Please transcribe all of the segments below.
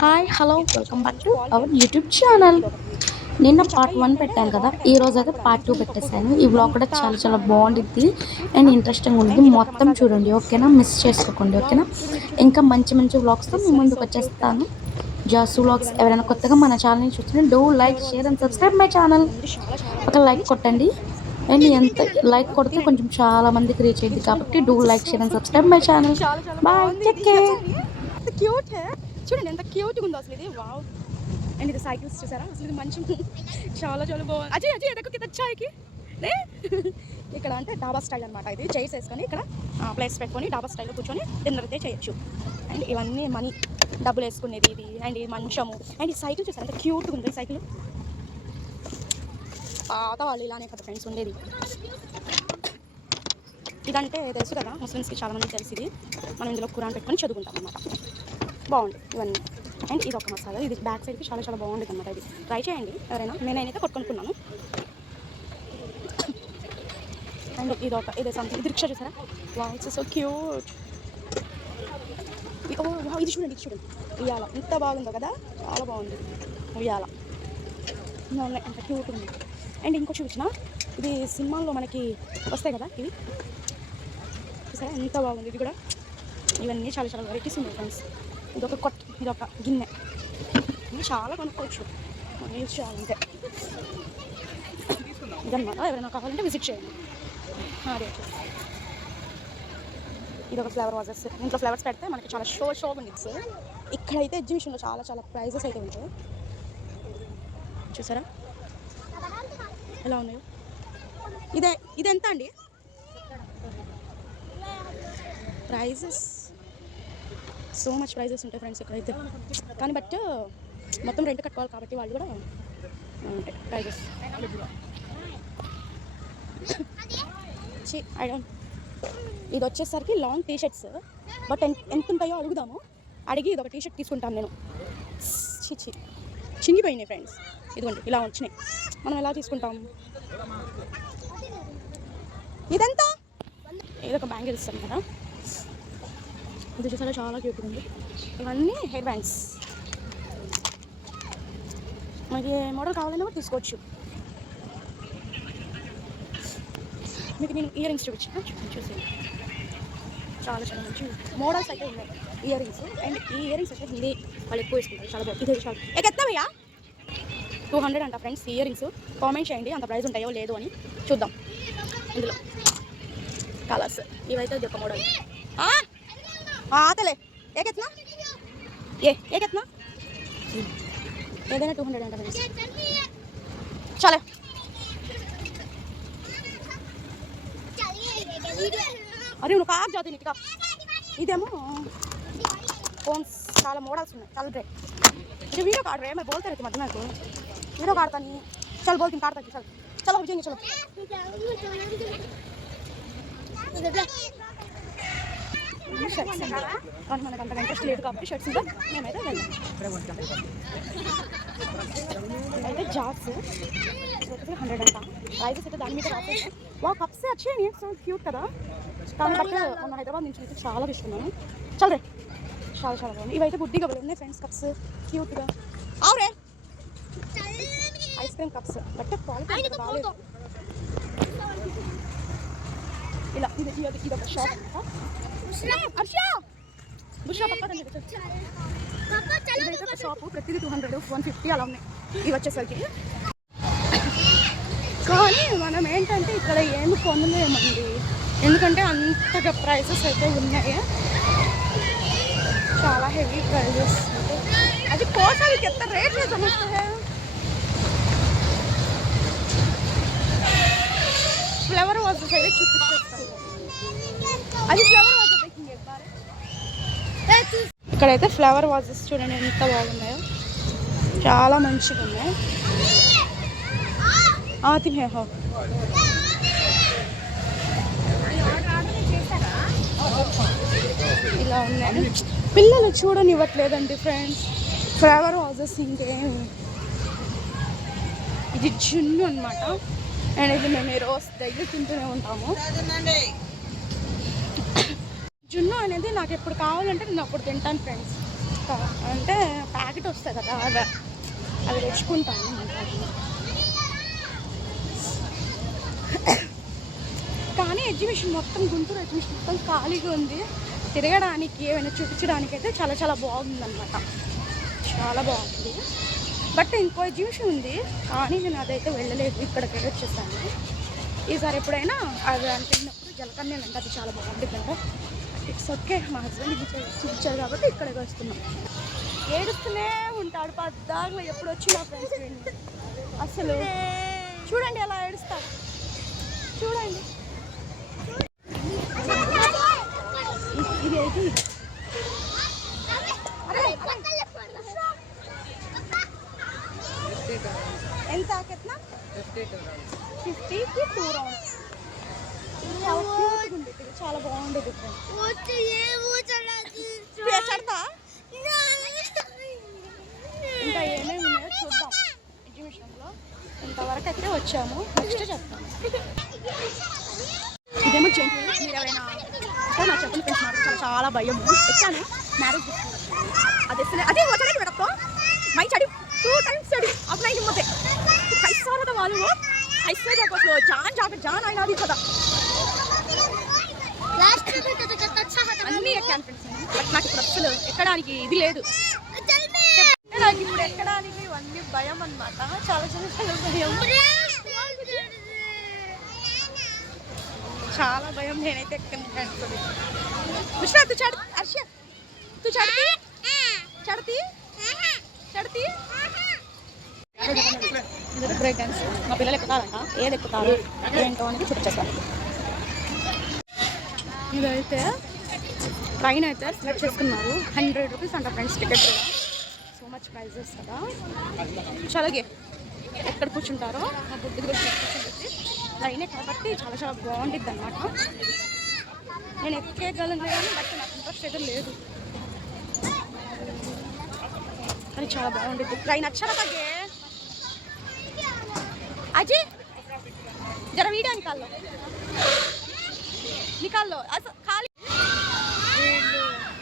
Hi hello welcome back to our YouTube channel నిన్న part one పెట్టాను కదా. ఈ రోజు అయితే పార్ట్ టూ పెట్టేశాను. ఈ బ్లాగ్ కూడా చాలా చాలా బాగుంటుంది అండ్ ఇంట్రెస్టింగ్ ఉంటుంది మొత్తం చూడండి ఓకేనా మిస్ చేసుకోకండి ఓకేనా ఇంకా మంచి మంచి వ్లాగ్స్తో మీ ముందుకు వచ్చేస్తాను. జాసు వ్లాగ్స్ ఎవరైనా కొత్తగా మన ఛానల్ని చూస్తుంటే do like share and subscribe my channel ఒక లైక్ కొట్టండి. అండ్ ఎంత లైక్ కొడితే కొంచెం చాలా మందికి రీచ్ అయింది కాబట్టి do like share and subscribe my channel boy cute చూడండి ఎంత క్యూట్గా ఉందో అసలు ఇది. వావ్ అండ్ ఇది సైకిల్స్ చూసారా? అసలు ఇది మంచి. చాలా చాలా బాగుంది. అజయ్ అజయ్ ఎదకు కింద చాయ్కి ఇక్కడ అంటే డాబా స్టైల్ అనమాట ఇది. చైర్స్ వేసుకొని ఇక్కడ ప్లేస్ పెట్టుకొని డాబా స్టైల్లో కూర్చొని డిన్నర్ అయితే చేయొచ్చు. అండ్ ఇవన్నీ మనీ. డబ్బులు వేసుకునేది ఇది. అండ్ ఇది మంచము. అండ్ ఈ సైకిల్ చూసారు? ఎంత క్యూట్గా ఉంది సైకిల్ పాత వాళ్ళు ఇలానే కదా ఫ్రెండ్స్ ఉండేది. ఇదంటే తెలుసు కదా? ముస్లిమ్స్కి చాలా మంది తెలిసి ఇది మనం ఇందులో కురాన్ పెట్టుకొని చదువుకుంటాం అనమాట బాగుంది ఇవన్నీ అండ్ ఇది ఒక మసాలా. ఇది బ్యాక్ సైడ్కి చాలా చాలా బాగుంటుంది అనమాట ఇది. ట్రై చేయండి. ఎవరైనా అయితే కొట్టుకుంటున్నాను అండ్ ఇది ఒక ఇదే సంథింగ్ ఇది రిక్షా చూసారా? వా ఇట్స్ సో క్యూట్ ఇది చూడండి ఇది చూడండి. ఉయ్యాల. ఎంత బాగుందో కదా? చాలా బాగుంది. ఉయ్యాల. అంత క్యూట్ ఉంది. అండ్ ఇంకో చూసిన ఇది సినిమాల్లో మనకి వస్తాయి కదా ఇవి. చూసారా? ఎంత బాగుంది. ఇది కూడా ఇవన్నీ చాలా చాలా వెరైటీస్ ఉన్నాయి ఫ్రెండ్స్ ఇదొక కొట్ట ఇదొక గిన్నె. ఇవి చాలా కొనుక్కోవచ్చు. మనం యూజ్ చేయాలంటే ఇదన్నమాట. ఎవరైనా కావాలంటే విజిట్ చేయండి. అదే. ఇదొక ఫ్లవర్ ఫ్లేవర్ వాజెస్ ఇంట్లో ఫ్లేవర్స్ పెడితే మనకి చాలా షో షో ఉంది ఇక్కడైతే ఎగ్జిబిషన్లో చాలా చాలా ప్రైజెస్ అయితే ఉంటాయి. చూసారా? ఎలా ఉన్నాయో? ఇదే ఇది ఎంత అండి? ప్రైజెస్ సో మచ్ ప్రైజెస్ ఉంటాయి ఫ్రెండ్స్ ఇక్కడైతే. కానీ బట్ మొత్తం రెంట్ కట్టుకోవాలి కాబట్టి వాళ్ళు కూడా ఉంటాయి ప్రైజెస్. I don't. ఇది వచ్చేసరికి లాంగ్ టీ షర్ట్స్ బట్ ఎంత ఎంత ఉంటాయో అడుగుదాము. అడిగి ఇది ఒక టీ షర్ట్ తీసుకుంటాను నేను. చి చి చినిగిపోయినాయి ఫ్రెండ్స్. ఇదిగోండి ఇలా వచ్చినాయి. మనం ఎలా తీసుకుంటాం? ఇదంతా? ఇది ఒక బ్యాంగిల్స్ అనమాట ఇది చూసారా? చాలా క్యూట్ ఉంది. ఇవన్నీ హెయిర్ బ్యాండ్స్ మనకి ఏ మోడల్ కావాలన్నా కూడా తీసుకోవచ్చు. మీకు నేను ఇయర్ రింగ్స్ చూపించాను? చూడండి చూసి చాలా చాలా మంచి మోడల్స్ అయితే ఉన్నాయి. ఇయర్ రింగ్స్ అండ్ ఈ ఇయర్ రింగ్స్ అయితే హిందీ వాళ్ళు ఎక్కువ వేసుకుంటారు. చాలా బాగుంది. ఇది చాలా ఎత్తవయ్యా టూ హండ్రెడ్ అంట ఫ్రెండ్స్ ఇయర్ రింగ్స్ కామెంట్ చేయండి. అంత ప్రైస్ ఉంటాయో లేదో అని చూద్దాం. ఇందులో. కలర్స్ ఇవైతే ఇది ఒక మోడల్ ఆతలే ఏ కెత్నా ఏ ఏ కెత్నా ఏదైనా టూ హండ్రెడ్ అంట ఫ్రెండ్స్ చలే అరే నువ్వు కాక్ జాతి నీట్గా ఇదేమో ఫోన్స్ చాలా మోడల్స్ ఉన్నాయి చాలా రే ఇది వీడియో కాడ్ రే మరి బోల్తా రే మధ్య నాకు వీడియో కాడతా నీ చల్ బోల్ತೀನಿ కాడతా చల్ చలో విజయ్ చలో ఉంటుంది షర్ట్స్ కానీ మనకు అంత ఇంట్రెస్ట్ లేదు కాబట్టి షర్ట్స్ ఇంకా మేమైతే వెళ్ళాం అయితే జాబ్స్ హండ్రెడ్ అంట ప్రైజెస్ అయితే దాని మీద రాసేసి వా కప్స్ వచ్చాయి సో క్యూట్ కదా. దాన్ని బట్టి మన హైదరాబాద్ నుంచి అయితే చాలా తీసుకున్నాను చాలా చాలా చాలా బాగుంది ఇవైతే బుద్ధిగా ఉన్నాయి ఫ్రెండ్స్ కప్స్ క్యూట్గా అవురే ice cream cups but quality బాగాలేదు ఇలా ఇది ఇది ఇది ఒక షాప్ బుషా షాపు ప్రతిదీ టూ హండ్రెడ్ వన్ ఫిఫ్టీ అలా ఉన్నాయి. ఇవి వచ్చేసరికి. కానీ మనం ఏంటంటే ఇక్కడ ఏమి కొనలేమండి. ఎందుకంటే అంతగా ప్రైసెస్ అయితే ఉన్నాయి. చాలా హెవీ ప్రైజెస్ అది కోసానికి ఎంత రేట్ లేదు ఫ్లవర్ వాజ్ సైడ్ చూపించారు అది ఫ్లవర్ ఇక్కడైతే ఫ్లవర్ వాజెస్ చూడండి ఎంత బాగున్నాయో. చాలా మంచిగా ఉన్నాయి. తినే ఇలా ఉన్నాయి. పిల్లలు చూడనివ్వట్లేదండి ఫ్రెండ్స్ ఫ్లవర్ వాజెస్ ఇంకేం. ఇది జున్ను అనమాట అండ్ ఇది మేము ఈరోజు రోజు దగ్గర తింటూనే ఉంటాము. జున్ను అనేది నాకు ఎప్పుడు కావాలంటే నేను అప్పుడు తింటాను ఫ్రెండ్స్ అంటే ప్యాకెట్ వస్తాయి కదా అవి అవి తెచ్చుకుంటాను కానీ ఎగ్జిబిషన్ మొత్తం గుంటూరు ఎగ్జిబిషన్ మొత్తం ఖాళీగా ఉంది. తిరగడానికి ఏమైనా చూపించడానికి అయితే చాలా చాలా బాగుందన్నమాట. చాలా బాగుంది. బట్ ఇంకో ఎగ్జిబిషన్ ఉంది. కానీ నేను అదైతే వెళ్ళలేదు ఇక్కడికి వచ్చేసాను. ఈసారి ఎప్పుడైనా అది అంటున్నప్పుడు జలకన్యలు అంటే అది చాలా బాగుంటుంది కదా. ఇట్స్ ఓకే మా హస్బెండ్ చూపించారు కాబట్టి ఇక్కడికి వస్తున్నాం. ఏడుస్తూనే ఉంటాడు. పద్దాగా ఎప్పుడు వచ్చి నా ఫ్రెండ్స్ అసలు చూడండి ఎలా ఏడుస్తాడు చూడండి. ఎంత కెత్నా ఫిఫ్టీకి టూ రౌండ్స్ చాలా బాగుండేది ఇంకా ఏమేమి ఉన్నాయో? చూద్దాం. ఎగ్జిబిషన్లో ఇంతవరకు అయితే వచ్చాము. నెక్స్ట్ చెప్తాను. ఇదేమో చేంజ్ మీరు ఎవరైనా ఇంకా నా ఫ్రెండ్స్ నాకు చాలా చాలా భయం. వచ్చాను మ్యారేజ్ అది అదే వచ్చాడు మేడప్ప మై చడి. టూ టైమ్స్ చడి. అప్పుడు అయింది మొత్తే కైసా కదా వాళ్ళు. కైసా జాకొస్లో జాన్ జాబ్ జాన్ అయినా కదా. అన్నీ ఎక్కాను ఫ్రెండ్స్ బట్ నాకు ఇప్పుడు అసలు ఎక్కడానికి ఇది లేదు. నాకు ఇప్పుడు ఎక్కడానికి ఇవన్నీ భయం అన్నమాట. చాలా చాలా చాలా భయం. చాలా భయం నేనైతే ఎక్కను ఫ్రెండ్స్ మిశ్రా తు చడ్ హర్ష తు చడతి చడతి చడతి బ్రేక్ డాన్స్. మా పిల్లలు ఎక్కుతారంట. ఏది ఎక్కుతారు? ఏంటో అనేది చూపించేస్తాను ఇదైతే ట్రైన్ అయితే సెలెక్ట్ చేసుకున్నారు. హండ్రెడ్ రూపీస్ అంట ఫ్రెండ్స్ టికెట్ కూడా. సో మచ్ ప్రైజెస్ కదా. చాలాగే ఎక్కడ కూర్చుంటారో ఆ బుద్ధి కూడా కూర్చుంటుంది. కాబట్టి చాలా చాలా బాగుంటుంది అనమాట నేను ఎక్కేయగలను కానీ బట్ నాకు ఇంట్రెస్ట్ అయితే లేదు. కానీ చాలా బాగుంటుంది ట్రైన్ వచ్చారా తగ్గే అజయ్ జర వీడియో నికాల్లో నికాల్లో అసలు ఖాళీ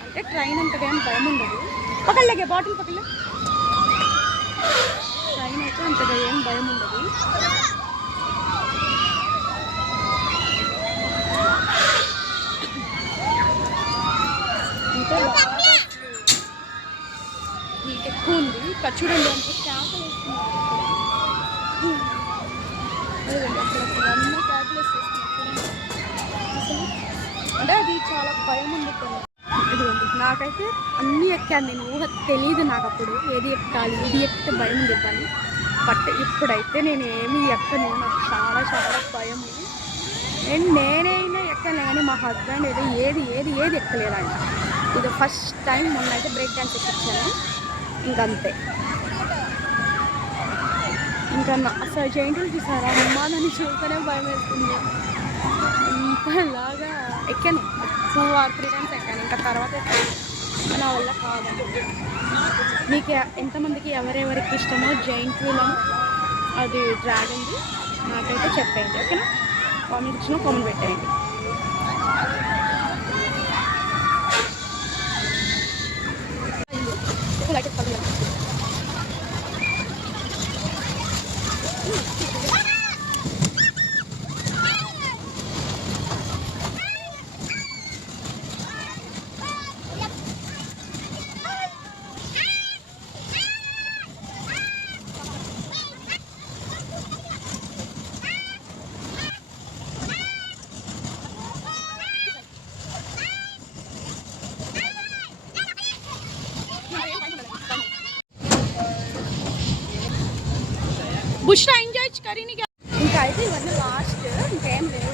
అంటే ట్రైన్ అంతగా ఏం భయం ఉండదు. పక్కలగే బాటిల్ పక్కలే ట్రైన్ అయితే అంతగా ఏం భయం ఉండదు. ఎక్కువ ఉంది. ఇక్కడ చూడండి అంటే క్యాకలు వేస్తున్నారు. అక్కడ అన్ని క్యాకలు వేసేస్తున్నారు. అంటే అది చాలా భయం ఉంది కొన్ని నాకైతే అన్నీ ఎక్కాను నేను ఊహ తెలియదు నాకు అప్పుడు ఏది ఎక్కాలి ఇది ఎక్కితే భయం ఉంది కానీ. బట్ ఇప్పుడైతే నేను ఏమీ ఎక్కను నాకు చాలా చాలా భయం ఉంది. అండ్ నేనైనా ఎక్కను కానీ మా హస్బెండ్ ఏదో ఏది ఏది ఏది ఎక్కలేదంట. ఇది ఫస్ట్ టైం మొన్న అయితే బ్రేక్ డ్యాన్స్ ఎక్కించాను. ఇంకంతే. ఇంకా నా- అసలు జైంటులు చూసారా? అమ్మ దాన్ని చూస్తేనే భయం వేస్తుంది. ఇంతలాగా ఎక్కాను. టూ ఆర్ త్రీ టైమ్స్ ఎక్కాను. ఇంకా తర్వాత ఎక్కాను. నా వల్ల కాదు. మీకు ఎంతమందికి ఎవరెవరికి ఇష్టమో జైంట్ వీల్ అది డ్రాగన్ది నాకైతే చెప్పేయండి ఓకేనా? కామెంట్ ఇచ్చిన కామెంట్ పెట్టేయండి. బుష్రా ఎంజాయ్ కరీని ఇంకా అయితే ఇవన్నీ లాస్ట్ ఇంకేం లేవు.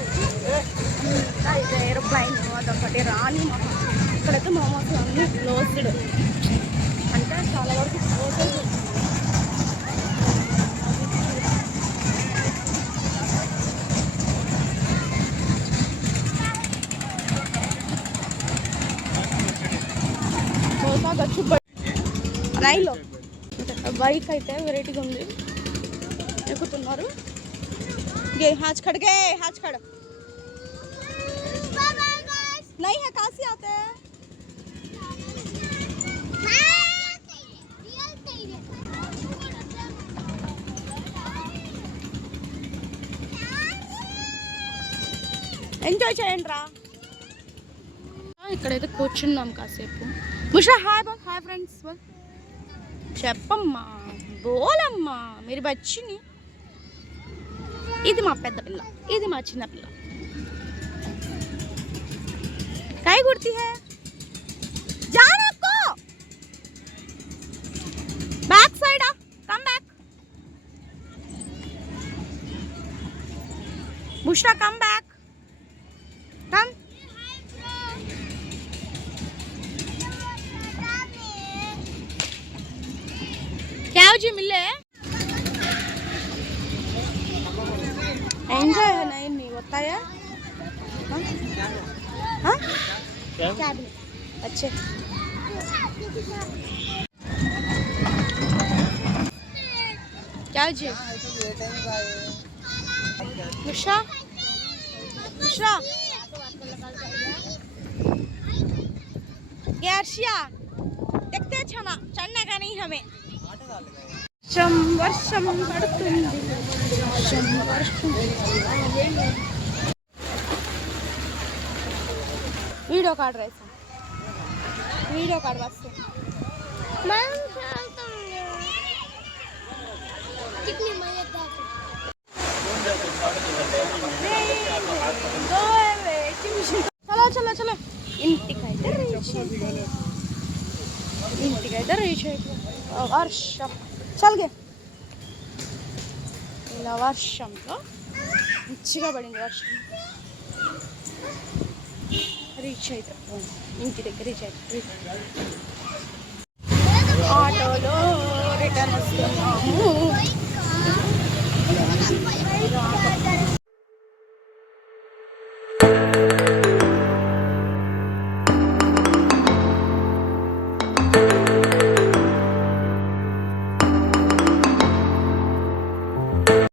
ఇంకా ఇది ఏరోప్లైన్ అదొకటి రాని మొహం. ఇక్కడైతే మోమోస్ అన్నీ క్లోజ్డ్ అంటే చాలా వరకు క్లోజ్ రైలు. బైక్ అయితే వెరైటీగా ఉంది. ఎక్కుతున్నారు గే హాజ్ खड़ गए हाज खड़ नहीं है ఎంజాయ్ చేయండి రా ఇక్కడైతే కూర్చున్నాం కాసేపు. ముషా hi Bob hi friends. Bob చెప్పమ్మా బోలమ్మా మీరు వచ్చినాయి ఇది మా పెద్ద పిల్ల ఇది మా చిన్న పిల్ల కై కుర్తి హై జానా కో back side come back Bushra come back come क्या हो जी मिले ఎంజాయ్ అయ్యి क्या जी? मिश्रा? मिश्रा? गैरशिया देखते अच्छा ना का नहीं हमें। वर्षम वर्षम వర్షం వర్షం పడుతుంది వర్షం వర్షం వీడియో కార్డ్ రైసా వీడియో కార్డ్ వస్తే చలో చలో చలో ఇంటికైతే రీచ్ ఇంటికైతే రీచ్ అయిపోయి వర్షం చల్గే ఇలా వర్షంలో? మంచిగా పడింది వర్షం. రీచ్ అయితే ఇంటి దగ్గర రీచ్ అయితే ఆటోలో రిటర్న్ వస్తున్నాము.